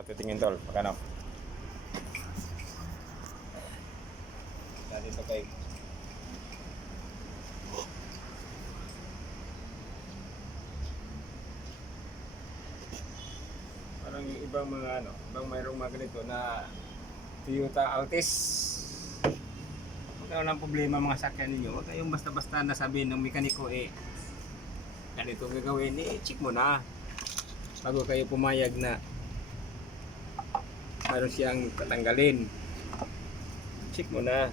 Titingin tol, magkano? Dati ito kay parang yung ibang mga ibang mayroong mga ganito na Toyota Altis. Wala nang problema mga sakyan ninyo. Huwag kayong basta-basta na sabihin ng mekaniko ganito gagawin, check mo na bago kayo pumayag na mayroon siyang tatanggalin. Check mo na.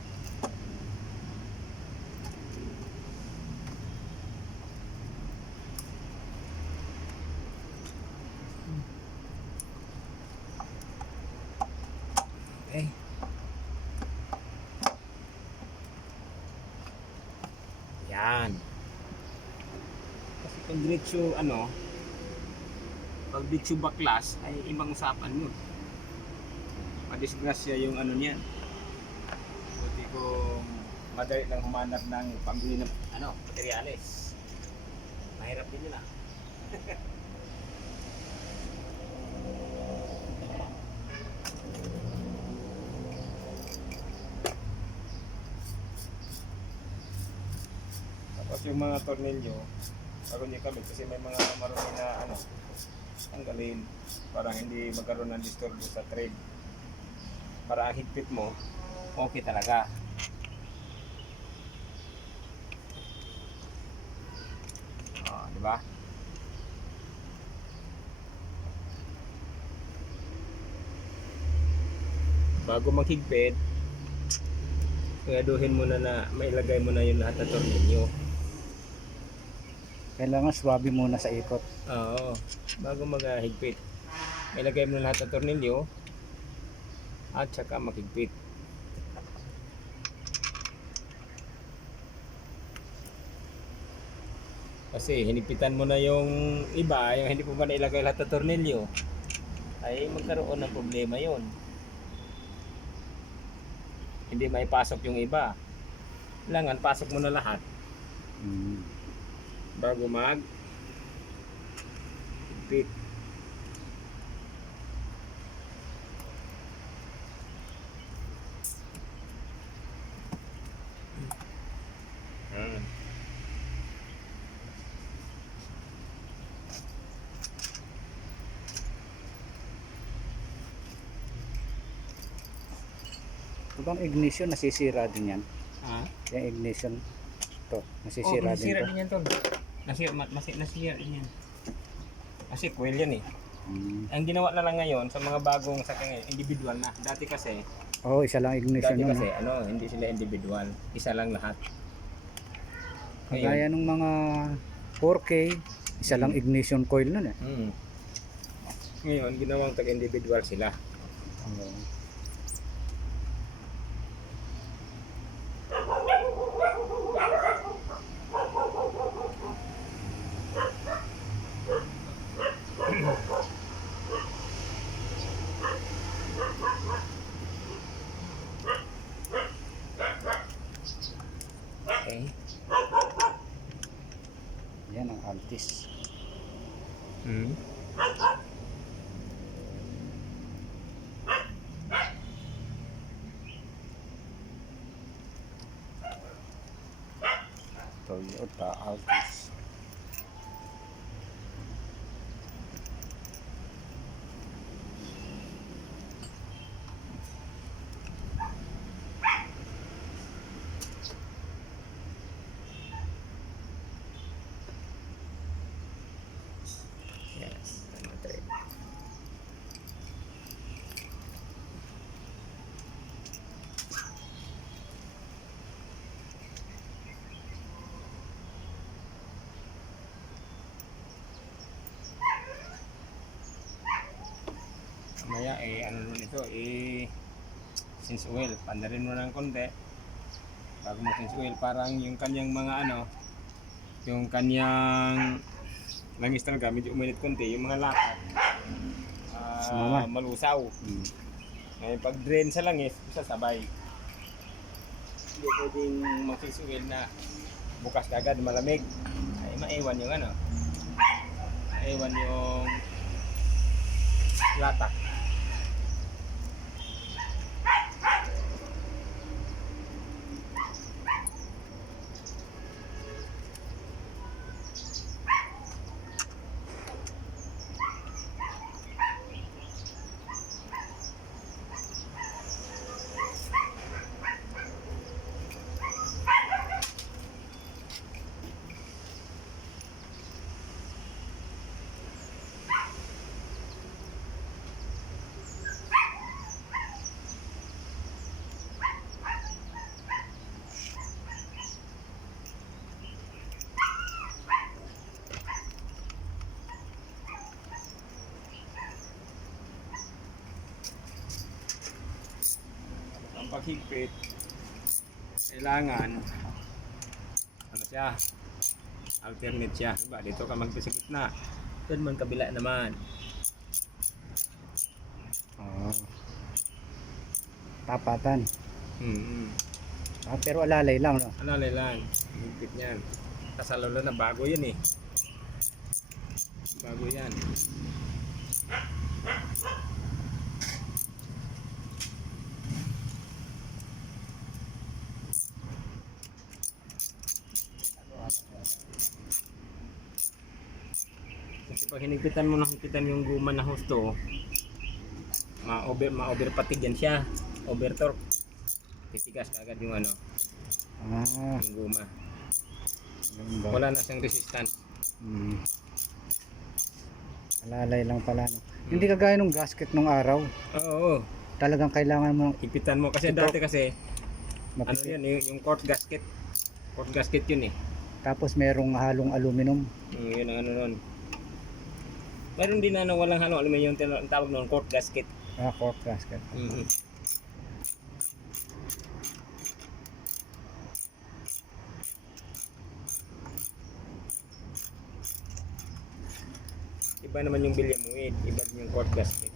Okay. Yan. Kasi kung diretso pag diretso baklas ay ibang usapan yun. Madisgrasya yung niyan. Buti kung madali lang humanap ng pambili ng materyales. Mahirap din yun Tapos yung mga tornilyo, bago niyo kami kasi may mga marumi na tanggalin para hindi magkaroon ng disturbo sa thread. Para ang higpit mo, okay talaga. Di ba? Bago maghigpit, siguraduhin mo na mailagay mo na yung lahat ng tornilyo. Kailangan swabe muna sa ikot. Oo, bago maghigpit, mailagay mo na lahat ng tornilyo at saka maghigpit. Kasi hinigpitan mo na yung iba, yung hindi mo ba nailagay lahat ng tornilyo, ay magkaroon ng problema yon. Hindi maipasok yung iba. Kailangan pasok mo na lahat bago higpit. Ito bang ignition nasisira din yan? Yung ignition to, nasisira din nasira to? din yan tol. Nasira din yan. Kasi coil yan Ang ginawa na lang ngayon sa mga bagong sakyan individual na. Dati kasi Isa lang ignition yun. hindi sila individual. Isa lang lahat. Kagaya ng mga 4K, isa lang ignition coil nun Ngayon, ginawang tag-individual sila. Okay. Yan ang Altis. Toyota Altis. Yes, tama thread. Mamaya ito since oil, pandarin mo ng konti bago mo since oil, parang yung kanyang mga yung kanyang langis talaga medyo uminit konti, yung mga lakat malusaw. Ngayon pag drain sa langis, sasabay. Hindi pwedeng mag-since oil na bukas agad malamig, ay maiwan yung maiwan yung latak. higpit, kailangan ano siya, alternate siya. Diba? Dito ka magpisa gitna. Doon man kabila naman. Oh. Tapatan. Hmm. Pero alalay lang, no? Alalay lang. Higpit niyan. Kasalalo na bago yan eh. Bago yan. Kasi pag hinigpitan mo ng higpitan yung guma na husto, ma-over patig yan siya. Over torque. Titigas kagad yung ano, Ah, yung guma. ganun ba? Wala na siyang resistance. Hmm. Alalay lang pala, no? Hindi kagaya nung gasket nung araw. Oo. Talagang kailangan mo Higpitan mo kasi Ito. dati kasi ano mapipit. yan, yung cord gasket. Cord gasket yun eh. Tapos merong halong aluminum. Yun ang ano nun. Meron din na ano, walang halo, alam mo yung tawag nun, cord gasket. Ah, cork gasket. Iba naman yung bilya mo eh, iba din yung cord gasket.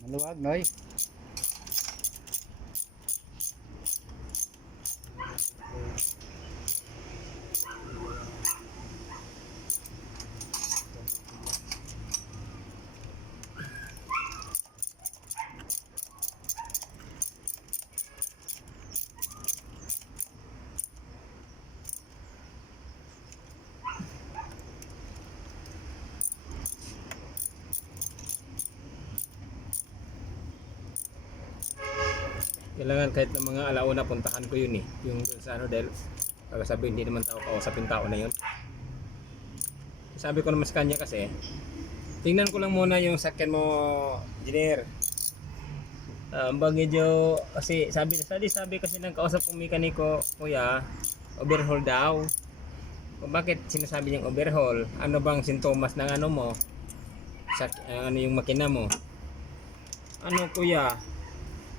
Maluwag, Noy. Kailangan kahit ng mga alauna puntahan ko yun eh. Yung dun sa ano dahil sabi hindi naman tao kausapin tao na yun. Sabi ko naman sa kanya kasi tingnan ko lang muna yung sakyan mo, engineer. Bagyo kasi sabi kasi ng kausap kong mekaniko, kuya, overhaul daw. Kung bakit sinasabi niyang overhaul? Ano bang sintomas ng ano mo? Ano yung makina mo? Ano kuya?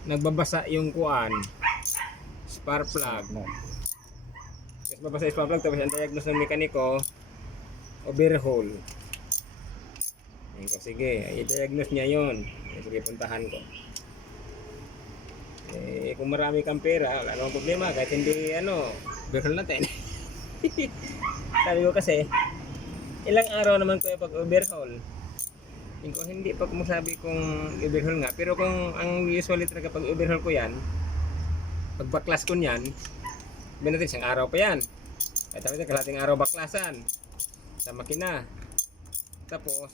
Nagbabasa yung kuan, spark plug. No. Tapos babasa yung spark plug, tapos ang diagnose ng mekaniko, overhaul. Ayun ko, sige, i-diagnose niya yun. Sige, puntahan ko. Eh, kung marami kang pera, wala namang problema, kahit hindi, overhaul natin. Sabi ko kasi, ilang araw naman ko pag overhaul. Kung hindi pa ko masabi kung overhaul nga, pero kung ang usually talaga pag overhaul ko yan, pag baklas ko niyan, sabihin natin isang araw pa yan. Kahit sabi natin kalahating araw baklasan sa makina. Tapos,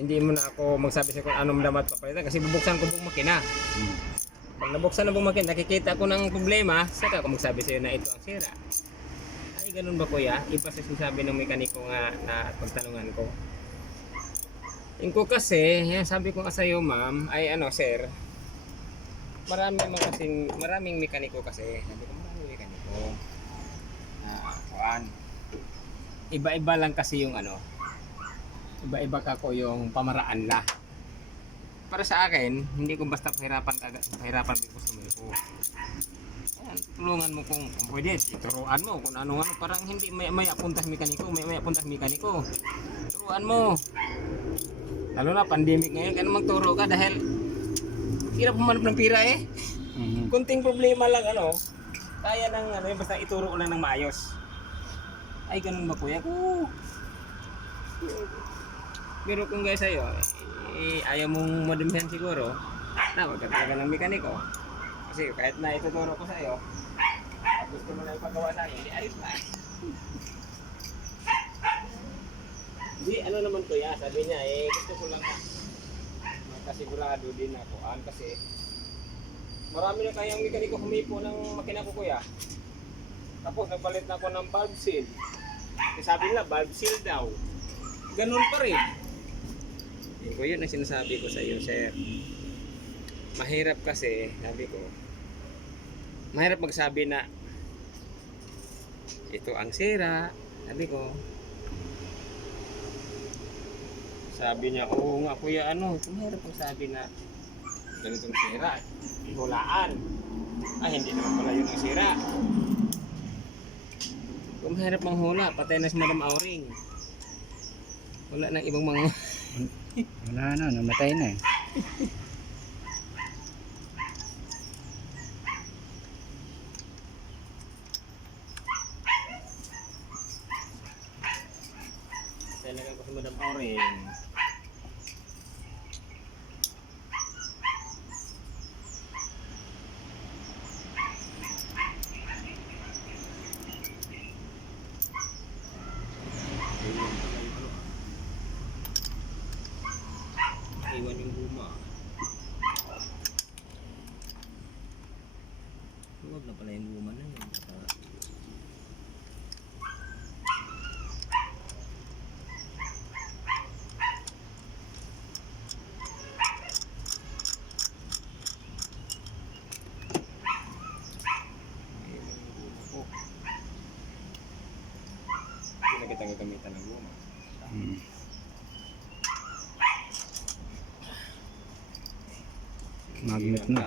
hindi mo na ako magsabi sa kung anong damat papalitan kasi bubuksan ko buong makina. Pag nabuksan na buong makina, nakikita ko ng problema, saka ako magsabi sa iyo na ito ang sira. Ay, ganun ba kuya? Iba sa sinasabi ng mekaniko nga na pagtanungan ko. Yung ko kasi, yan sabi ko nga sa'yo ma'am, ay sir, maraming mekaniko kasi, sabi ko maraming mekaniko na kuan. Iba-iba lang kasi yung iba-iba kako yung pamaraan na. Para sa akin, hindi ko basta pahirapan yung customer ko. Ayan, tulungan mo kung pwede, ituruan mo kung ano parang hindi may apuntas mekaniko, may apuntas mekaniko. Turuan mo. Lalo na pandemic ngayon, kaya magturo ka dahil hirap humanap ng pira eh. Kunting problema lang kaya ng basta ituro ko lang ng maayos. Ay ganun ba kuya? Pero kung guys sa'yo, ayaw mong madamihan siguro, tawag ka talaga ng mekaniko. Kasi kahit na ituturo ko sa'yo, at gusto mo na ipagawa sa akin, ayos na. Di naman kuya, sabi niya gusto ko lang makasigurado din ako kasi marami na kayang mekaniko humipo ng makina ko kuya. Tapos nagpalit na ako ng valve seal. Kasi sabi nila valve seal daw. Ganun pa rin. Yun ang sinasabi ko sa iyo, sir. Mahirap kasi, sabi ko, mahirap magsabi na ito ang sira. Sabi ko, sabi niya, oo nga kuya, ano, mahirap magsabi na ganitong sira. Hulaan. Hindi naman pala yun ang sira. Kung mahirap manghula, patay na si Madam Auring. Wala nang ibang mga... Wala na, namatay na eh. Talaga ko si Madam Auring. Iwan yung guma. Huwag na pala yung guma na yun. Hindi na kita gagamitan ng guma. Magnet na.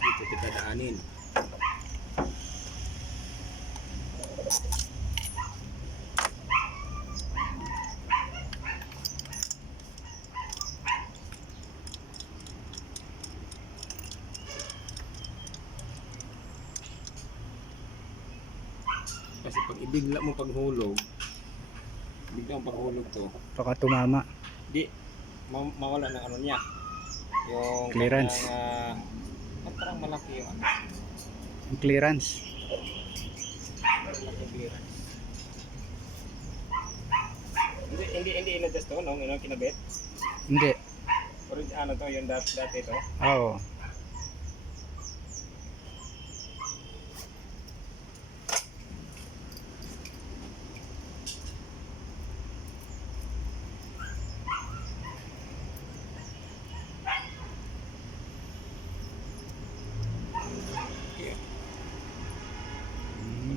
Dito kita daanin. Kasi pag ibigla mo paghulog, bigla mo paghulog to, Baka tumama. di mawala ng ano niya. Yung Clearance. kanyang, parang malaki yung ano. Yung clearance. Malaki yung clearance. Hindi inadjust to, no? Yung kinabit. Hindi. Pero ano to, yung dati to. Oo.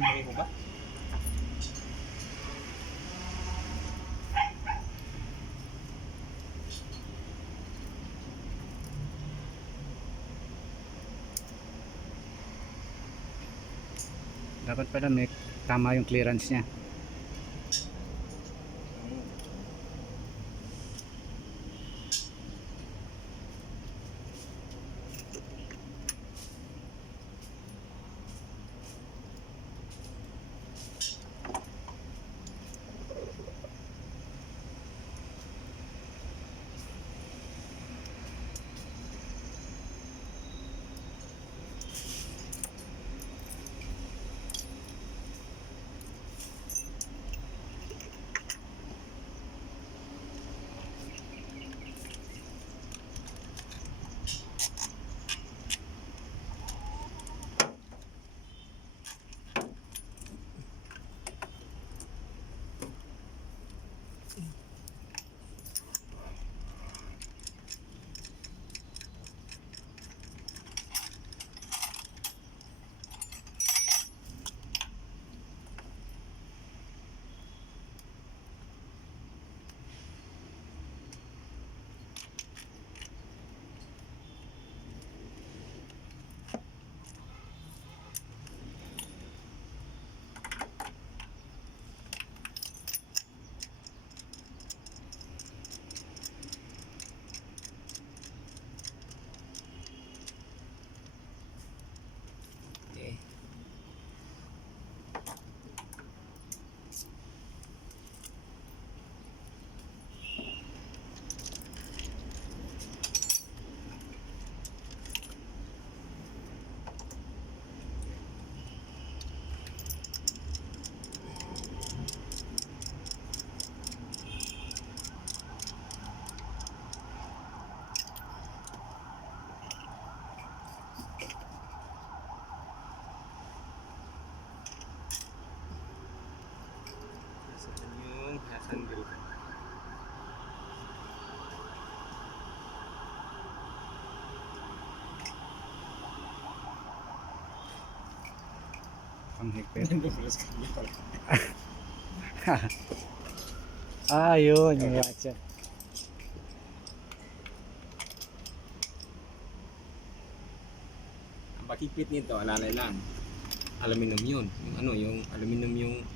Pareho ba? Dapat pala may tama yung clearance niya. Okay. Yung hasandil. Ang higpit. Dulas kanya pala. Yun, yung ratchet. Ang pakipit nito, alalay lang. Aluminum yun. Yung ano, yung aluminum yung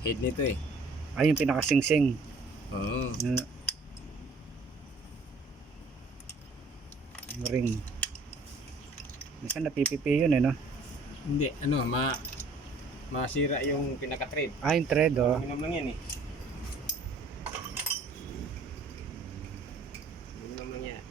head nito eh. Yung pinakasingsing. Oo. Yung ring. Minsan napipipi yun no? Hindi, ano, masira yung pinaka-thread. Yung thread Aluminum lang yan eh. Aluminum lang yan.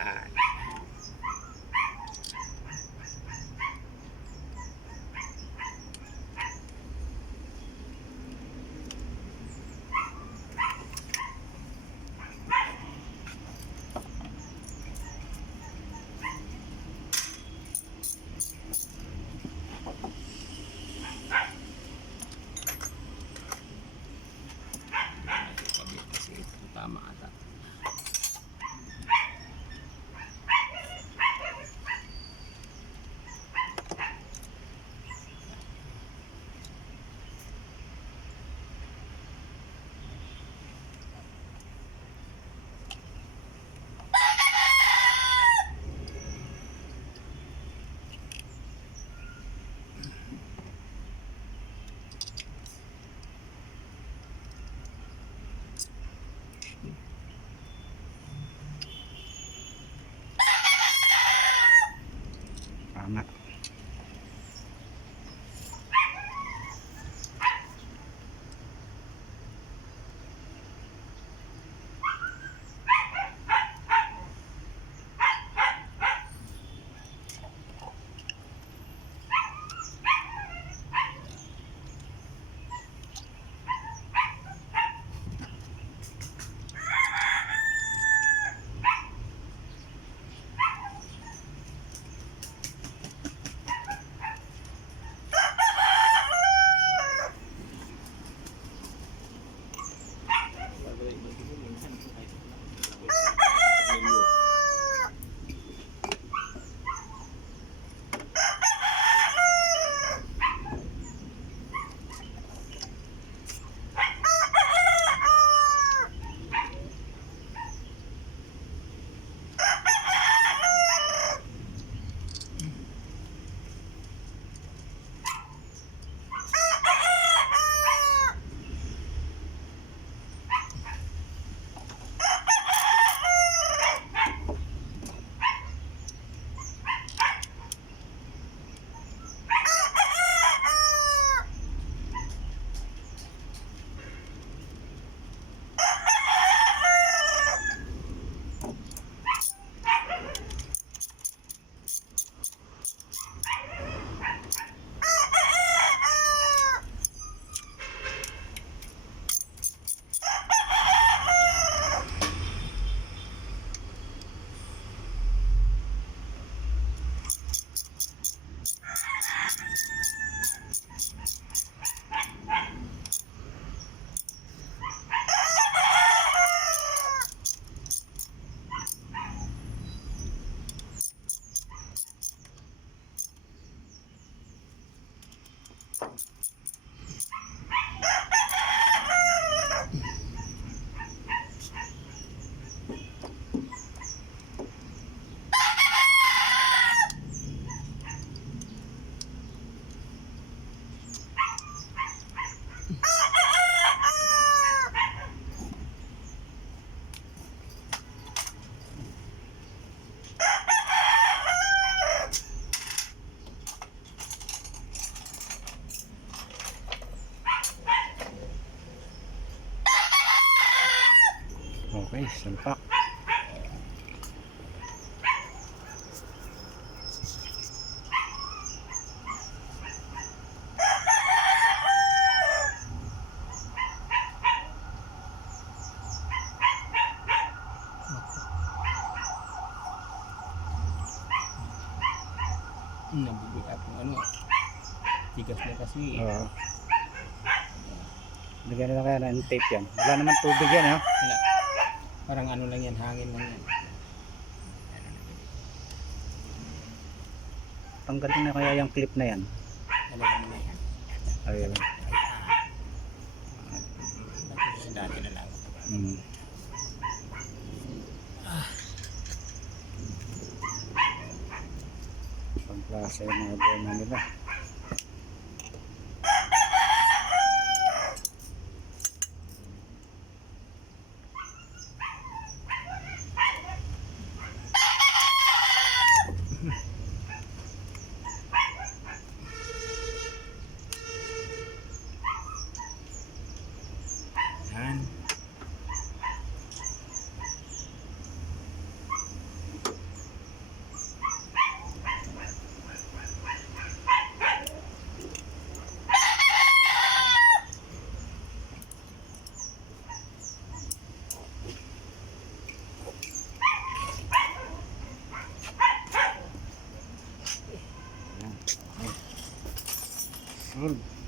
Yan. Tama ata. Tama. Okay, salpak. at ano, tigas na kasi. Oo. Lagyan na lang kaya ng tape yan. Wala naman tubig yan, ha? Wala. Parang ano lang yan, hangin lang yan. Tanggalin na kaya yung clip na yan. Ano lang na yan. Ayun. Sa dati na lang. Hmm. Pagklase yung mga goma nila. Yan. Solve.